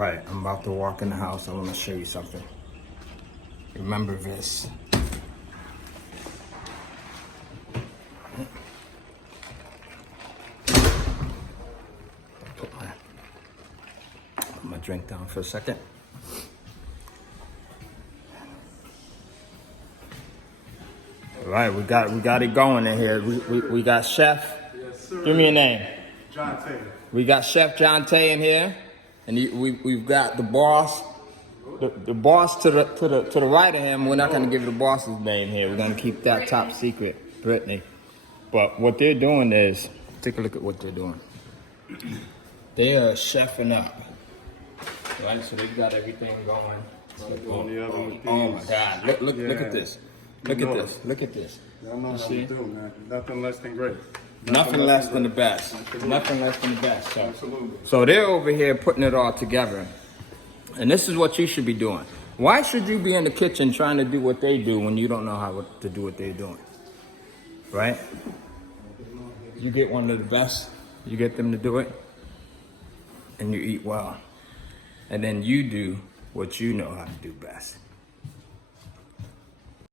right, I'm about to walk in the house. I want to show you something. Remember this. Put my drink down for a second. All right, we got it going in here. We got Chef. Yes, sir. Give me a name. John Taylor. We got Chef John Tay in here, and we've got the boss. The boss to the right of him. We're not going to give the boss's name here. We're going to keep that top secret, Brittany. But what they're doing is, take a look at what they're doing. They are chefing up, right? So they've got everything going. Oh my God! Look at this! Look at this! Look at this! Y'all know how we do, man. Nothing less than great. Nothing less than the best. Nothing less than the best. Absolutely. So they're over here putting it all together. And this is what you should be doing. Why should you be in the kitchen trying to do what they do when you don't know how to do what they're doing? Right? You get one of the best, you get them to do it, and you eat well. And then you do what you know how to do best.